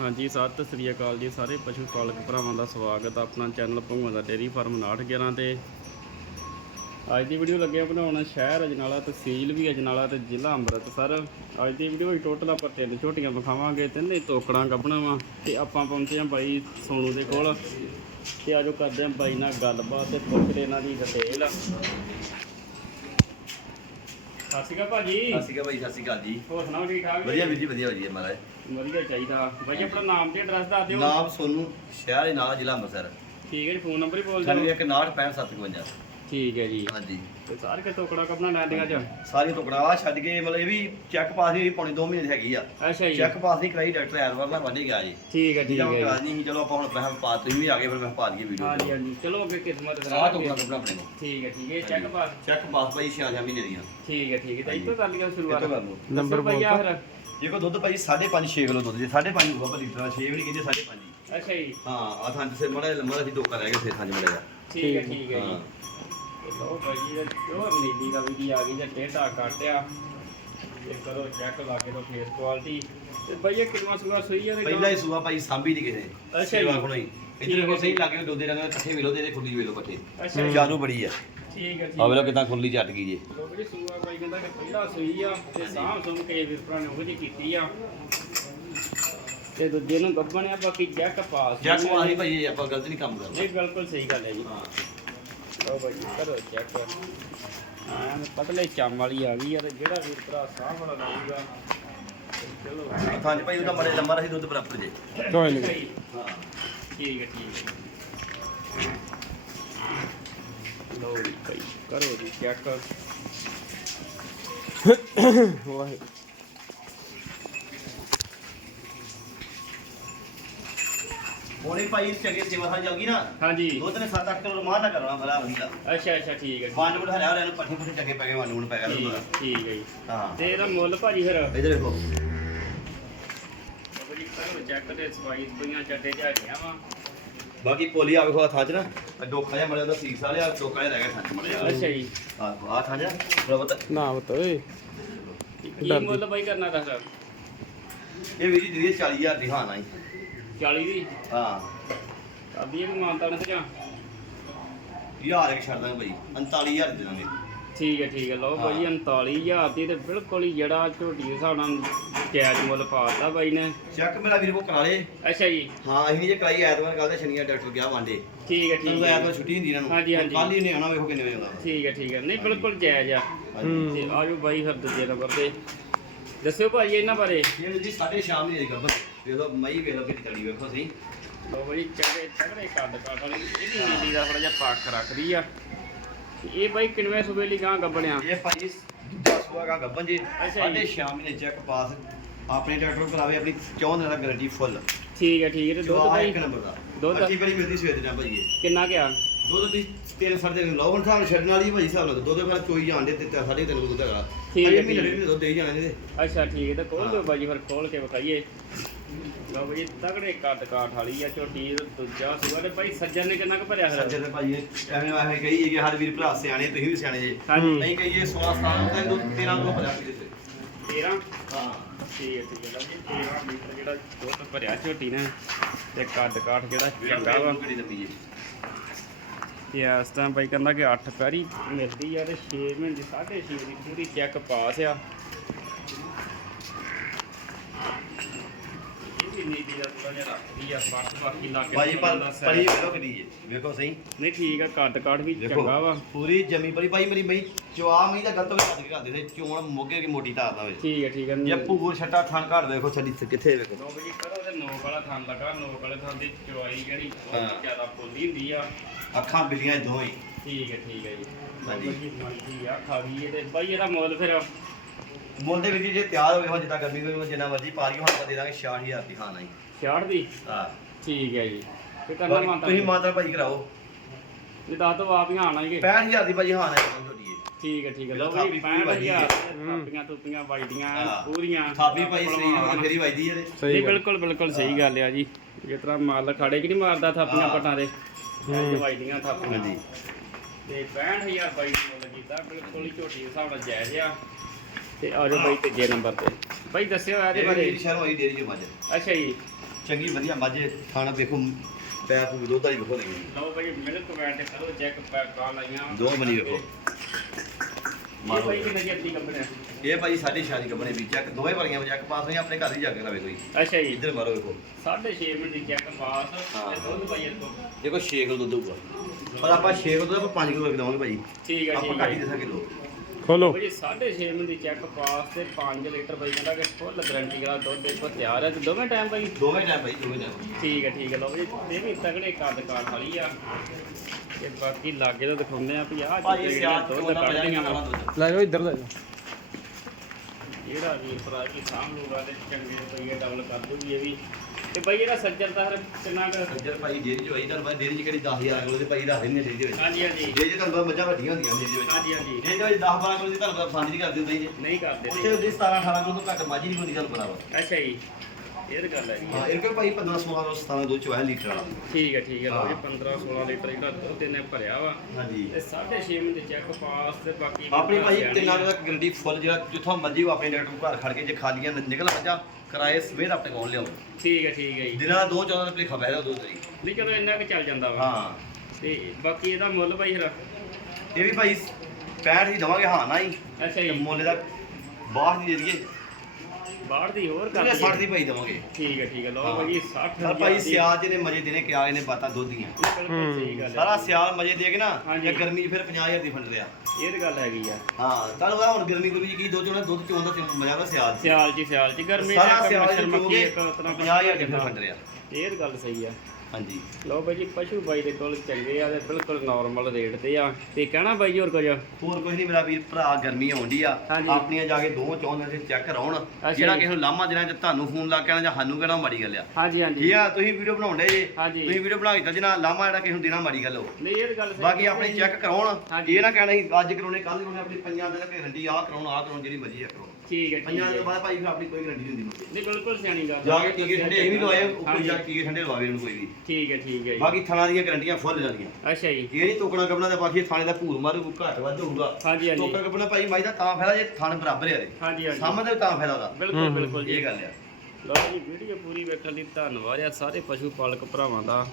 ਹਾਂਜੀ, ਸਤਿ ਸ੍ਰੀ ਅਕਾਲ ਜੀ ਸਾਰੇ ਪਸ਼ੂ ਪਾਲਕ ਭਰਾਵਾਂ ਦਾ ਸਵਾਗਤ ਆ ਆਪਣਾ ਚੈਨਲ ਭੰਗਵਾ ਦਾ ਡੇਰੀ ਫਾਰਮ 911 ਤੇ। ਅੱਜ ਦੀ ਵੀਡੀਓ ਲੱਗਿਆ ਬਣਾਉਣਾ ਸ਼ਹਿਰ ਅਜਨਾਲਾ ਤਹਿਸੀਲ ਵੀ ਅਜਨਾਲਾ ਤੇ ਜ਼ਿਲ੍ਹਾ ਅੰਮ੍ਰਿਤਸਰ। ਅੱਜ ਦੀ ਵੀਡੀਓ ਵਿੱਚ ਟੋਟਲ ਆਪਾਂ ਤਿੰਨ ਝੋਟੀਆਂ ਵਿਖਾਵਾਂਗੇ, ਤਿੰਨੇ ਤੋਕੜਾਂ ਕੱਢਣਾ ਵਾ ਤੇ ਆਪਾਂ ਪਹੁੰਚੇ ਆ ਬਾਈ ਸੋਨੂ ਦੇ ਕੋਲ। ਤੇ ਆਜੋ ਕਰਦੇ ਆ ਬਾਈ ਨਾਲ ਗੱਲਬਾਤ ਤੇ ਪੁੱਛਦੇ ਇਹਨਾਂ ਦੀ ਡਿਟੇਲ ਸਤਿ ਸ਼੍ਰੀ ਅਕਾਲ ਭਾਜੀ। ਸਤਿ ਸ਼੍ਰੀ ਅਕਾਲ ਭਾਈ ਸਤਿ ਸ਼੍ਰੀ ਅਕਾਲ ਜੀ। ਹੋਰ ਸੁਣਾਓ ਠੀਕ ਠਾਕ? ਜੀ? ਵਧੀਆ ਵੀਰ ਜੀ ਵਧੀਆ ਵਧੀਆ ਮਹਾਰਾਜ। ਵਧੀਆ ਚਾਹੀਦਾ। ਬਾਈ ਆਪਣਾ ਨਾਮ ਤੇ ਐਡਰੈਸ ਦੱਸ ਦਿਓ। ਨਾਮ ਸੋਨੂੰ ਸ਼ਹਿਰ ਦੇ ਨਾਲ ਜ਼ਿਲ੍ਹਾ ਅੰਮ੍ਰਿਤਸਰ। ਠੀਕ ਹੈ ਜੀ ਫੋਨ ਨੰਬਰ ਹੀ ਬੋਲ ਦਿਓ। 916557 ਠੀਕ ਹੈ ਜੀ। ਹਾਂਜੀ। ਤੇ ਸਾਰੇ ਕਿ ਟੋਕੜਾ ਕੱਪਣਾ ਲੈਂਦੀਆਂ ਚ ਸਾਰੀ ਟੁਕੜਾ ਛੱਡ ਕੇ ਮਤਲਬ ਇਹ ਵੀ ਚੈੱਕ ਪਾਸ ਨਹੀਂ ਪੌਣੇ 2 ਮਹੀਨੇ ਦੀ ਹੈਗੀ ਆ। ਅੱਛਾ ਜੀ। ਚੈੱਕ ਪਾਸ ਨਹੀਂ ਕਰਾਈ ਡਾਕਟਰ ਐਰਵਰ ਨਾਲ ਬੰਨੇ ਗਿਆ ਜੀ। ਠੀਕ ਹੈ ਠੀਕ ਹੈ ਹੈ ਜੀ। ਨਹੀਂ ਚਲੋ ਆਪਾਂ ਹੁਣ ਪੈਸਾ ਪਾ ਤੁਸੀਂ ਵੀ ਆ ਗਏ ਫਿਰ ਮੈਂ ਪਾ ਦਈਏ ਵੀਡੀਓ ਹਾਂਜੀ ਹਾਂਜੀ। ਚਲੋ ਅੱਗੇ ਕਿਸਮਤ ਕਰਾਂਗੇ ਟੁਕੜਾ ਕੱਪੜਾ ਆਪਣੇ ਕੋਲ। ਠੀਕ ਹੈ ਠੀਕ ਹੈ ਚੈੱਕ ਪਾਸ ਚੈੱਕ ਪਾਸ ਭਾਈ 6 ਮਹੀਨੇ ਦੀਆਂ। ਠੀਕ ਹੈ ਠੀਕ ਹੈ ਤਾਂ ਇੱਥੋਂ ਕਰ ਲਿਆ ਸ਼ੁਰੂਆਤ। ਇੱਥੋਂ ਕਰ ਲਓ। ਨੰਬਰ ਬੋਲ ਫਿਰ ਜੇ ਕੋ ਦੁੱਧ ਭਾਈ 5.5 6 ਕਿਲੋ ਦੁੱਧ ਜੀ 5.5 ਹੋਊਗਾ ਪਰ ਲੀਟਰ 6 ਵੀ ਨਹੀਂ ਕਹਿੰਦੇ 5.5 ਅੱਛਾ ਜੀ। ਹਾਂ ਆ ਥਾਂ ਸੇ ਮੜਾ ਲੰਮਾ ਸੀ ਡੋਕਾ ਰਹਿ ਗਿਆ ਸੇ ਥਾਂ ਮੜਾ ਠੀਕ ਹੈ ਠੀਕ ਹੈ ਜੀ। ਲਓ ਭਾਈ ਇਹ ਜੋ ਨੀਲੀ ਦਾ ਵੀ ਆ ਗਈ ਜਾਂ ਟੇਢਾ ਕਾਟਿਆ ਤੇ ਕਰੋ ਚੈੱਕ ਲਾ ਕੇ ਤੋਂ ਫੇਸ ਕੁਆਲਿਟੀ ਤੇ ਭਾਈ ਇਹ ਕਿੰਨਾ ਸੁਗਾ ਸਹੀ ਹੈ ਪਹਿਲਾ ਹੀ ਸੂਆ ਭਾਈ ਸਾਂਭੀ ਦੀ ਕਿਸੇ ਅੱਛਾ ਜੀ। ਕੋਲੋਂ ਹੀ। ਇਧਰ ਕੋ ਸਹੀ। ਲੱਗੇ ਦੋਦੇ ਰੰਗ ਇਕੱਠੇ ਵੇਲੋ ਦੇ ਖੁੱਲੀ ਵੇਲੋ ਜੀ। ਜਾਰੂ ਬੜੀ ਆ। ਠੀਕ ਹੈ ਠੀਕ ਆ ਹੈ ਵੇਲੋ ਕਿਦਾਂ ਖੁੱਲੀ ਚੱਟ ਗਈ ਜੇ। ਲੋਕ ਜੀ ਸੂਆ ਬਾਈ ਕਹਿੰਦਾ ਕਿ ਪਹਿਲਾ ਸੂਈ ਆ ਤੇ ਸਾਂਭ ਸੁਣ ਕੇ ਵੀਰ ਭਰਾ ਨੇ ਉਹ ਜੀ ਕੀਤੀ ਆ। ਤੇ ਦੂਜੇ ਨੂੰ ਗੱਬਣ ਆ ਬਾਕੀ ਜੈਕ ਪਾਸ ਜੱਟ ਨਹੀਂ ਭਾਈ ਆਪਾਂ ਗਲਤ ਨਹੀਂ ਕੰਮ ਕਰਦੇ। ਨਹੀਂ ਬਿਲਕੁਲ ਸਹੀ ਗੱਲ ਹੈ ਜੀ। ਹਾਂ। ਲਓ ਬਾਈ ਕਰੋ ਚੈੱਕ ਪਤਲੇ ਚੰਮ ਵਾਲੀ ਆ ਗਈ ਯਾਰ ਜਿਹੜਾ ਵੀਰ ਭਰਾ ਸਾਂਭ ਵਾਲਾ ਲਾਊਗਾ। ਚਲੋ। ਥਾਂ ਚ ਭਾਈ ਉਹਦਾ ਮੜੇ ਲੰਮਾ ਰਹੀ ਦੁੱਧ ਬਰਾਬਰ ਜੇ। ਕੋਈ ਹਾਂ ਠੀਕ ਹੈ ਠੀਕ ਹੈ। ਲਓ ਭਾਈ ਕਰੋ ਜੀ ਚੈੱਕ ਵਾਹਿਗੁਰੂ। ਹੋਣੀ ਭਾਈ ਚੰਗੇ ਸੇਵਾ ਸਾਂ ਚੱਲ ਗਈ ਨਾ ਹਾਂਜੀ। ਦੁੱਧ ਨੇ 7-8 ਕਿਲੋ ਰਮਾਨ ਨਾ ਕਰਨਾ ਬੜਾ ਵਧੀਆ ਅੱਛਾ ਅੱਛਾ ਠੀਕ ਹੈ ਵੰਡ ਵਡ ਹਰਿਆ ਵਾਲਿਆਂ ਨੂੰ ਪੱਠੇ ਪੁੱਠੇ ਚੰਗੇ ਪੈ ਗਏ ਵੰਡ ਵਡ ਪੈ ਗਿਆ ਠੀਕ ਹੈ ਜੀ। ਦਾ। ਹਾਂ। ਤੇ ਇਹਦਾ ਮੁੱਲ ਭਾਜੀ ਫਿਰ? ਇਧਰ ਦੇਖੋ। ਬਾਬਾ ਜੀ ਕਰੋ ਚੈੱਕ ਤੇ ਸਵਾਈ ਦੁਨੀਆਂ ਚੱਡੇ ਜਾਈਆਂ ਵਾ। ਬਾਕੀ ਪੋਲੀ ਆ ਵੇਖੋ ਥਾਂ ਚ ਨਾ ਆਹ ਡੋਕਾ ਜਿਹਾ ਮੜਿਆ ਉਹਦਾ ਸੀਸ ਵਾਲਿਆ ਡੋਕਾ ਜਿਹਾ ਰਹਿ ਗਿਆ ਥਾਂ ਚ ਮੜਿਆ ਅੱਛਾ ਜੀ। ਆਹ ਆ ਥਾਂ ਜਾ ਰਬਤ ਨਾ ਬਤੋਏ ਕੀ ਮੁੱਲ ਬਾਈ ਕਰਨਾ ਦੱਸ? ਇਹ ਵੀਰੀ ਦੀ 40000 ਦੀ ਹਾਂ ਨਾ 40 ਦੀ। ਹਾਂ। ਅਬੀ ਇਹ ਮਾਨਤਾ ਨੇ ਤੇ ਜਾਂ ਯਾਰ ਇੱਕ ਛੱਡ ਦਾਂਗੇ ਭਾਈ 39000 ਦੇ ਦਾਂਗੇ। ਠੀਕ ਹੈ ਠੀਕ ਹੈ ਲਓ ਬਾਈ 39000 ਦੀ ਤੇ ਬਿਲਕੁਲ ਹੀ ਜਿਹੜਾ ਝੋਟੀ ਦੇ ਹਿਸਾਬ ਨਾਲ ਕੈਸ਼ ਮੁੱਲ ਪਾਤਾ ਬਾਈ ਨੇ। ਚੈੱਕ ਮੇਰਾ ਵੀਰ ਕੋ ਕਰਾ ਲੇ। ਅੱਛਾ ਜੀ। ਹਾਂ ਅਸੀਂ ਜੇ ਕਰਾਈ ਐਤਵਾਰ ਕੱਲ ਤੇ ਸ਼ਨੀਵਾਰ ਡਾਕਟਰ ਗਿਆ ਵਾਂਡੇ। ਠੀਕ ਹੈ ਠੀਕ ਹੈ। ਐਤਵਾਰ ਛੁੱਟੀ ਹੁੰਦੀ ਇਹਨਾਂ ਨੂੰ। ਹਾਂਜੀ, ਹਾਂਜੀ। ਕੱਲ ਹੀ ਨੇ ਆਉਣਾ ਵੇਖੋ ਕਿੰਨੇ ਵਜੇ ਆਉਂਦਾ। ਠੀਕ ਹੈ ਠੀਕ ਹੈ। ਨਹੀਂ ਬਿਲਕੁਲ ਜਾਇਜ਼ ਆ। ਹਾਂਜੀ। ਤੇ ਆਜੋ ਬਾਈ ਫਿਰ ਦੂਜੇ ਨੰਬਰ ਤੇ। ਦੱਸਿਓ ਭਾਜੀ ਇਹਨਾਂ ਬਾਰੇ। ਇਹ ਜੀ ਸਾਡੇ ਸ਼ਾਮ ਦੀ ਗੱਬਰ ਵੇਖ ਲਓ ਮਈ ਵੇਖ ਲਓ ਕਿੰਨੀ ਤੜੀ ਵੇਖੋ ਸਹੀ ਲਓ ਬਾਈ ਚੰਗੇ ਤਗੜੇ ਕੱਦ ਕੱਦ ਵਾਲੀ। ਇਹ ਵੀ ਨੀਲੀ ਦਾ ਥੋੜਾ ਜਿਹਾ ਪੱਖ ਰੱਖਦੀ ਆ। ਤੇ ਇਹ ਬਾਈ ਕਿਨਵੇਂ ਸੂਬੇ ਲਈ ਗਾਂ ਗੱਬਣਿਆ? ਇਹ ਭਾਈ ਦੂਜਾ ਸੂਆ ਕਾ ਗੱਬਨ ਜੀ। ਅੱਛਾ ਜੀ। ਸਾਡੇ ਸ਼ਾਮ ਮਹੀਨੇ ਚੈੱਕ ਪਾਸ ਆਪਣੇ ਡਾਕਟਰ ਕਰਾਵੇ ਆਪਣੀ 14 ਦਿਨਾਂ ਦੀ ਗਾਰੰਟੀ ਫੁੱਲ। ਠੀਕ ਹੈ ਠੀਕ ਹੈ ਤੇ ਦੁੱਧ ਬਾਈ ਨੰਬਰ ਦਾ। ਦੁੱਧ? ਅੱਠੀ ਬੜੀ ਮਿਲਦੀ ਸਵੇਰ ਦੇ ਨਾਲ ਭਾਈ ਇਹ। ਕਿੰਨਾ ਕਿਆ ਦੁੱਧ ਦੀ ਤੇਰੇ ਫਰਦੇ ਨੂੰ ਲਓ ਹੁਣ ਸਾਨੂੰ ਛੱਡਣ ਵਾਲੀ ਭਾਈ ਸਾਹਿਬ ਨਾਲ ਦੁੱਧ ਫਿਰ ਚੋਈ ਜਾਣ ਦੇ ਤੇ ਤੇ ਸਾਢੇ ਤਿੰਨ ਦੁੱਧ ਹੈਗਾ। ਠੀਕ ਹੈ, ਠੀਕ ਮਹੀਨੇ ਹੈ। ਮਹੀਨੇ ਦੁੱਧ ਦੇ ਜਾਣੇ ਨੇ ਅੱਛਾ ਠੀਕ ਹੈ ਤੇ ਖੋਲ ਦਿਓ। ਬਾਜੀ ਫਿਰ ਖੋਲ ਕੇ ਵਿਖਾਈਏ। ਲਓ ਬਾਈ ਤਗੜੇ ਕੱਦ ਕਾਠ ਵਾਲੀ ਆ ਝੋਟੀ ਤੇ ਦੂਜਾ ਸੂਆ ਤੇ ਬਾਈ ਸੱਜਣ ਨੇ ਕਿੰਨਾ ਕੁ ਭਰਿਆ ਫਿਰ ਸੱਜਣ ਭਾਈ ਇਹ ਐਵੇਂ ਐਵੇਂ ਕਹੀਏ ਕਿ ਹਰ ਵੀਰ ਭਰਾ ਸਿਆਣੇ ਤੁਸੀਂ ਵੀ ਸਿਆਣੇ ਜੇ। ਹਾਂਜੀ। ਨਹੀਂ ਕਹੀਏ 16 17 ਦਾ ਦੁੱਧ 13 ਤੋਂ ਭਰਿਆ ਪੀ ਦਿੱਤੇ 13 ਹਾਂ। ਠੀਕ ਹੈ ਠੀਕ ਹੈ ਲਓ ਜੀ 13 ਲੀਟਰ ਜਿਹੜਾ ਦੁੱਧ ਭਰਿਆ ਝੋਟੀ ਨੇ ਤੇ ਕੱਦ ਕਾਠ ਜਿਹੜਾ ਚੰਗਾ ਵਾ। ਕਿਹੜੀ ਦੰਦੀ ਹੈ? ਤੇ ਇਸ ਟਾਈਮ ਬਾਈ ਕਹਿੰਦਾ ਕਿ 8 ਪੈਰੀ ਮਿਲਦੀ ਆ ਤੇ 6 ਮਹੀਨੇ ਦੀ 6.5 ਦੀ ਪੂਰੀ ਚੈੱਕ ਪਾਸ ਆ ਇਹ ਵੀ ਨੀਤੀ ਦਾ ਥੋੜਾ ਜਿਹਾ ਰੱਖਦੀ ਆ ਬਾਕੀ ਬਾਕੀ ਲਾ ਕੇ ਭਾਜੀ ਪਰ ਪਰੀ ਵੇਖੋ ਕਿੰਨੀ ਹੈ। ਵੇਖੋ ਸਹੀ। ਨਹੀਂ ਠੀਕ ਆ ਕੱਦ ਕਾਠ ਵੀ ਚੰਗਾ ਵਾ। ਪੂਰੀ ਜਮੀ ਪਰੀ ਭਾਈ ਮੇਰੀ ਮਈ ਚਵਾ ਮਈ ਦਾ ਗਲਤ ਕੱਢ ਕੇ ਕਰਦੇ ਨੇ ਚੋਣ ਮੋਗੇ ਦੀ ਮੋਟੀ ਧਾਰ ਦਾ ਵੇ ਠੀਕ ਹੈ ਠੀਕ ਹੈ ਜੇ ਭੂਰ ਛੱਟਾ ਥਣ ਘੜ ਵੇਖੋ ਛੱਡੀ ਤੇ ਕਿੱਥੇ ਵੇਖੋ। ਨੋ ਵਜੇ ਕਰੋ ਤੇ ਨੋਕ ਵਾਲਾ ਥਾਂ ਲਗਾ। ਨੋਕ ਵਾਲੇ ਥਾਂ ਦੀ ਚਵਾਈ ਜਿਹੜੀ ਹਾਂ। ਬਹੁਤ ਜ਼ਿਆਦਾ ਫੁੱਲੀ ਹੁੰਦੀ ਆ। ਅੱਖਾਂ ਬਿਲੀਆਂ ਦੋਵੇਂ ਠੀਕ ਹੈ ਠੀਕ ਹੈ ਜੀ। ਹਾਂਜੀ। ਹਾਂਜੀ ਮਰਜ਼ੀ ਆ ਖਾ ਗਈ ਤੇ। ਬਾਈ ਇਹਦਾ ਮੁੱਲ ਫਿਰ ਮੁੱਲ ਦੇ ਵਿੱਚ ਜੇ ਤਿਆਰ ਹੋਵੇ ਹੋ ਜਿੱਦਾਂ ਗਰਮੀ ਕੋਈ ਜਿੰਨਾ ਮਰਜ਼ੀ ਪਾ ਲਈ ਹੁਣ ਆਪਾਂ ਦੇ ਦਾਂਗੇ 66000 ਦੀ ਹਾਂ ਨਹੀਂ 66 ਦੀ? ਹਾਂ। ਠੀਕ ਹੈ ਜੀ। ਤੇ ਕਰਨਾ ਮਾਤਾ ਤੁਸੀਂ ਮਾਤਾ ਭਾਈ ਕਰਾਓ। ਇਹ ਦੱਸ ਦੋ ਆਪ ਹੀ ਆਣਾ ਜੀ 65000 ਦੀ ਭਾਈ ਹਾਂ ਨਹੀਂ ਤੁਹਾਡੀ ਠੀਕ ਹੈ ਠੀਕ ਹੈ। ਲਓ ਥਾਪੀ ਜੀ ਪੂਰੀ 65000 ਵੱਜੀ ਥਾਪੀਆਂ ਥੁੱਪੀਆਂ ਵਾਈਡੀਆਂ ਹਾਂ। ਪੂਰੀਆਂ। ਥਾਪੀ ਭਾਈ ਸਹੀ ਹੋਣਾ ਫੇਰੀ ਵੱਜਦੀ ਹੈ ਤੇ ਨਹੀਂ ਸਹੀ ਗੱਲ ਬਿਲਕੁਲ ਬਿਲਕੁਲ ਸਹੀ ਗੱਲ ਆ ਜੀ। ਜਿਸ ਤਰ੍ਹਾਂ ਮਾਲ ਖਾੜੇ ਕਿ ਨਹੀਂ ਮਾਰਦਾ ਥਾਪੀਆਂ ਹਾਂ। ਪਟਾਂ ਦੇ? ਹੂੰ। ਵਾਈਡੀਆਂ ਥਾਪੀਆਂ। ਹਾਂਜੀ। ਤੇ 65000 ਬਾਈ ਨੂੰ ਮੁੱਲ ਕੀਤਾ ਬਿਲਕੁਲ ਹੀ ਝੋਟੀ ਦੇ ਹਿਸਾਬ ਨਾਲ ਜਾਇਜ਼ ਆ। ਤੇ ਆ ਜਾਓ ਬਾਈ ਤੀਜੇ ਨੰਬਰ ਤੇ। ਬਾਈ ਦੱਸਿਓ ਇਹਦੇ ਇਹ ਬਾਰੇ। ਮੇਰੀ ਸ਼ਰਮ ਹੋਈ ਡੇਰੀ ਚ ਮੱਝ। ਅੱਛਾ ਜੀ। ਚੰਗੀ ਵਧੀਆ ਮਾਝੇ ਖਾਣਾ ਵੇਖੋ ਪੈਪ ਵੀ ਦੁੱਧ ਵਾਲੀ ਵੇਖੋ ਨਹੀਂ ਲਓ ਭਾਈ ਮਿਲਕ ਵੈਟ ਕਰੋ ਚੈੱਕ ਪੈਕ ਕਾ ਲਾਈਆਂ। ਦੋ ਬਣੀ ਵੇਖੋ। ਇਹ ਭਾਈ ਕਿੰਨੇ ਦੀ ਕੰਪਨੀ ਹੈ? ਇਹ ਭਾਈ ਸਾਡੀ ਸ਼ਾਦੀ ਕੱਪੜੇ ਵੀ ਚੈੱਕ ਦੋਵੇਂ ਵਿੱਚ ਚੈੱਕ ਪਾਸ ਹੋਈਆਂ ਆਪਣੇ ਘਰ ਹੀ ਜਾ ਕੇ ਕਰਾਵੇ ਕੋਈ। ਅੱਛਾ ਜੀ। ਇੱਧਰ ਮਾਰੋ ਵੇਖੋ। 6.5 ਮਿੰਟ ਦੀ ਚੈੱਕ ਪਾਸ ਹਾਂ। ਤੇ ਦੁੱਧ ਭਾਈ ਇਹ ਤੋਂ ਦੇਖੋ 6 ਕਿਲੋ ਦੁੱਧ ਹੋਊਗਾ। ਪਰ ਆਪਾਂ 6 ਕਿਲੋ ਦਾ 5 ਕਿਲੋ ਦਵਾਂਗੇ ਭਾਈ ਠੀਕ ਹੈ ਆਪਾਂ ਠੀਕ ਘੱਟ ਹੈ ਹੀ ਦੱਸਾਂ ਕਿਲੋ ਖੋਲੋ। ਭਾਈ 6.5 ਮਿੰਟ ਦੀ ਚੈੱਕ ਪਾਸ ਤੇ 5 ਲੀਟਰ ਭਾਈ ਕਹਿੰਦਾ ਕਿ ਫੁੱਲ ਗਾਰੰਟੀ ਵਾਲਾ ਦੁੱਧ ਦੇਖੋ ਤਿਆਰ ਹੈ ਤੇ ਦੋਵੇਂ ਟਾਈਮ ਭਾਈ ਦੋਵੇਂ ਟਾਈਮ ਭਾਈ ਦੋਵੇਂ ਟਾਈਮ ਠੀਕ ਹੈ ਠੀਕ ਹੈ ਲਓ ਜੀ ਇਹ ਵੀ ਤਗੜੇ ਕੱਦ ਕਾਰ ਵਾਲੀ ਆ। ਤੇ ਬਾਕੀ ਲਾਗੇ ਤਾਂ ਦਿਖਾਉਂਦੇ ਆ ਵੀ ਆਹ ਭਾਈ ਚੀਜ਼ਾਂ ਦੁੱਧ ਨਾ। ਕੱਢਦੀਆਂ ਲੈ ਜਾਓ ਇੱਧਰ ਲੈ ਜਾਓ। ਜਿਹੜਾ ਵੀ ਭਰਾ ਜੀ ਸਾਂਭ ਲੂਗਾ ਤੇ ਚੰਗੇ ਰੁਪਈਏ ਡਬਲ ਕਰ ਦੂਗੀ ਇਹ ਵੀ। ਤੇ ਬਾਈ ਇਹਦਾ ਸੱਜਰ ਦਾ ਹਰ ਕਿੰਨਾ ਕੁ ਸੱਜਰ ਭਾਈ ਡੇਰੀ ਹੋਈ ਤੁਹਾਨੂੰ ਪਤਾ ਡੇਰੀ ਚ ਕਿਹੜੀ 10000 ਕਿਲੋ ਦੇ ਭਾਈ ਰੱਖ ਦਿੰਦੇ ਡੇਰੀ ਦੇ ਵਿੱਚ। ਹਾਂਜੀ ਹਾਂਜੀ। ਡੇਰੀ ਚ ਤੁਹਾਨੂੰ ਮੱਝਾਂ ਵੱਡੀਆਂ ਹੁੰਦੀਆਂ ਡੇਰੀ ਦੇ ਵਿੱਚ। ਹਾਂਜੀ ਹਾਂਜੀ। ਡੇਰੀ ਦੇ ਵਿੱਚ 10 12 ਕਿਲੋ ਦੀ ਤੁਹਾਨੂੰ ਫੰਡ ਨਹੀਂ ਕਰਦੇ ਹੁੰਦੇ ਜੀ। ਨਹੀਂ ਕਰਦੇ। ਉੱਥੇ ਉਹਦੀ 17 18 ਕਿਲੋ ਤੋਂ ਘੱਟ ਮੱਝ ਨਹੀਂ ਹੁੰਦੀ ਤੁਹਾਨੂੰ ਵਾ। ਅੱਛਾ ਜੀ। ਇਹ ਤਾਂ ਗੱਲ ਹੈ ਜੀ ਹਾਂ ਇਹ ਭਾਈ 15 16 17 ਦੁੱਧ ਚ ਹੋਇਆ ਲੀਟਰ ਵਾਲਾ। ਠੀਕ ਹੈ ਠੀਕ ਹੈ। ਲਓ ਜੀ ਹਾਂ। 15 16 ਲੀਟਰ ਜਿਹੜਾ ਦੁੱਧ ਇਹਨੇ ਭਰਿਆ ਵਾ। ਹਾਂਜੀ। ਤੇ 6.5 ਮਿੰਟ ਚੈੱਕ ਪਾਸ ਤੇ ਬਾਕੀ ਆਪਣੀ ਭਾਈ ਤਿੰਨਾਂ ਆ। ਦਾ ਗਰੰਟੀ ਫੁੱਲ ਜਿਹੜਾ ਜਿੱਥੋਂ ਮਰਜ਼ੀ ਆਪਣੇ ਡਾਕਟਰ ਘਰ ਖੜ ਕੇ ਜੇ ਖਾਲੀਆਂ ਨਿਕਲ ਮੱਝਾਂ ਕਿਰਾਏ ਸਵੇਰ ਆਪਣੇ ਕੋਲ ਲਿਆਓ। ਠੀਕ ਹੈ ਠੀਕ ਹੈ ਜੀ। ਦਿਨਾਂ ਦਾ ਦੋ ਚੌਦਾਂ ਰੁਪਏ ਖਬਰ ਹੈ ਦੋ ਤਰੀ ਨਹੀਂ ਚਲੋ ਇੰਨਾ ਕੁ ਚੱਲ ਜਾਂਦਾ ਵਾ। ਹਾਂ। ਤੇ ਬਾਕੀ ਇਹਦਾ ਮੁੱਲ ਭਾਈ ਫਿਰ? ਇਹ ਵੀ ਭਾਈ 65 ਦੀ ਦਵਾਂਗੇ ਹਾਂ ਨਾ ਹੀ ਅੱਛਾ ਤੇ ਜੀ ਮੁੱਲ ਦਾ ਬਾਹਰ ਦੀ ਦੇ ਦਈਏ। ਬਾਹਰ ਦੀ ਹੋਰ ਕਰ ਉਹਨੇ 60 ਦਈਏ। ਦੀ ਭਾਈ ਦਵਾਂਗੇ। ਠੀਕ ਹੈ ਠੀਕ ਹੈ ਲਓ। ਭਾਈ 60 ਪਰ ਭਾਈ ਸਿਆਲ ਜਿਹਨੇ ਮਜੇ ਦੇਣੇ ਕਿਆ ਇਹਨੇ ਬਾਤਾਂ ਦੁੱਧ ਦੀਆਂ ਬਿਲਕੁਲ ਸਹੀ ਗੱਲ ਹੈ ਸਾਰਾ ਸਿਆਲ ਮਜੇ ਦੇ ਕੇ ਨਾ ਹਾਂਜੀ। ਤੇ ਗਰਮੀ 'ਚ ਫਿਰ 50000 ਦੀ ਫੰਡ ਲਿਆ ਇਹ ਤਾਂ ਗੱਲ ਹੈਗੀ ਆ। ਹਾਂ ਤੁਹਾਨੂੰ ਪਤਾ ਹੁਣ ਗਰਮੀ ਗੁਰਮੀ 'ਚ ਕੀ ਦੁੱਧ ਚੋਣਾ ਦੁੱਧ ਚੋਣ ਦਾ ਤੇ ਮਜ਼ਾ ਤਾਂ ਸਿਆਲ 'ਚ। ਸਿਆਲ ਜੀ ਸਿਆਲ ਜੀ ਗਰਮੀ ਸਾਰਾ ਦਾ ਸਿਆਲ ਮੱਛਰ ਚ ਮੱਖੀ ਇੱਕ ਤਰ੍ਹਾਂ 50000 ਦੀ ਫੰਡ ਲਿਆ ਇਹ ਤਾਂ ਗੱਲ ਸਹੀ ਆ। ਹਾਂਜੀ ਲਓ ਬਾਈ ਜੀ ਪਸ਼ੂ ਬਾਈ ਦੇ ਕੋਲ ਚੰਗੇ ਆ ਤੇ ਬਿਲਕੁਲ ਨਾਰਮਲ ਰੇਟ ਤੇ ਆ ਤੇ ਕਹਿਣਾ ਬਾਈ ਹੋਰ ਕੁਝ ਹੋਰ ਕੁਝ ਨਹੀਂ ਮੇਰਾ ਵੀਰ ਭਰਾ ਗਰਮੀ ਆਉਂਦੀ ਆ ਹਾਂਜੀ। ਆਪਣੀਆਂ ਜਾ ਕੇ ਦੋ ਚੌਂਦੇ ਤੇ ਚੈੱਕ ਕਰਾਉਣ ਜਿਹੜਾ। ਕਿਸੇ ਨੂੰ ਲਾਮਾ ਦੇਣਾ ਜਾਂ ਤੁਹਾਨੂੰ ਫੋਨ ਲਾ ਕੇ ਆਣਾ ਜਾਂ ਸਾਨੂੰ ਕਹਿਣਾ ਮਾੜੀ ਗੱਲ ਆ ਹਾਂਜੀ ਹਾਂਜੀ ਠੀਕ ਆ ਤੁਸੀਂ ਵੀਡੀਓ ਬਣਾਉਂਦੇ ਜੇ ਹਾਂਜੀ। ਤੁਸੀਂ ਵੀਡੀਓ ਬਣਾ ਕੇ ਚੱਲ ਜਣਾ ਲਾਮਾ ਜਿਹੜਾ ਕਿਸੇ ਨੂੰ ਦੇਣਾ ਮਾੜੀ ਗੱਲ ਹੋ ਨਹੀਂ ਇਹ ਤਾਂ ਗੱਲ ਸਹੀ ਬਾਕੀ ਆ ਆਪਣੀ। ਚੈੱਕ ਕਰਾਉਣ ਹਾਂਜੀ। ਇਹ ਨਾ ਕਹਿਣਾ ਸੀ ਅੱਜ ਕਰਾਉਣੇ ਕੱਲ ਕਰਾਉਣੇ ਆਪਣੀ ਪੰਜਾਂ ਦੇ ਤੱਕ ਗਰੰਟੀ ਆਹ ਕਰਾਉਣ ਆਹ ਕਰਾਉਣ ਜਿਹੜੀ ਮਰਜ਼ੀ ਆ ਕਰਾਉਣ ਠੀਕ ਹੈ ਠੀਕ ਪੰਜਾਂ ਦੇ ਹੈ। ਬਾਅਦ ਭਾਈ ਫਿਰ ਆਪਣੀ ਕੋਈ ਗਰੰਟੀ ਨਹੀਂ ਹੁੰਦੀ ਨਹੀਂ ਬਿਲਕੁਲ ਸਿਆਣੀ ਗੱਲ ਜਾ ਕੇ ਟੀਕੇ ਠੰਡੇ ਇਹ ਵੀ ਲਵਾਏ ਉੱਪਰ ਹਾਂਜੀ। ਜਾ ਕੇ ਟੀਕੇ ਠੰਡੇ ਲਵਾਵੇ ਇਹਨੂੰ ਕੋਈ ਵੀ। ਠੀਕ ਹੈ ਠੀਕ ਹੈ ਜੀ। ਬਾਕੀ ਥਣਾ ਦੀਆਂ ਗਰੰਟੀਆਂ ਫੁੱਲ ਜਾਂਦੀਆਂ। ਅੱਛਾ ਜੀ। ਇਹ ਨਹੀਂ ਤੋਕਣਾ ਕਪਣਾ ਤੇ ਬਾਕੀ ਥਾਣੇ ਦਾ ਭੂਰ ਮਾਰੂ ਘੱਟ ਵੱਧ ਹੋਊਗਾ। ਹਾਂਜੀ ਹਾਂਜੀ। ਤੋਕਣਾ ਕਪਣਾ ਭਾਈ ਮਾਈ ਦਾ ਤਾਂ ਫਾਇਦਾ ਜੇ ਥਣ ਬਰਾਬਰ ਆ ਦੇ ਹਾਂਜੀ ਹਾਂਜੀ। ਸਾਹਮਣੇ ਤਾਂ ਫਾਇਦਾ ਉਹਦਾ। ਬਿਲਕੁਲ ਬਿਲਕੁਲ ਜੀ। ਇਹ ਗੱਲ ਆ। ਲਓ ਜੀ ਵੀਡੀਓ ਪੂਰੀ ਵੇਖਣ ਲਈ ਧੰਨਵਾਦ ਆ ਸਾਰੇ ਪਸ਼ੂ ਪਾਲਕ ਭਰਾਵਾਂ ਦਾ।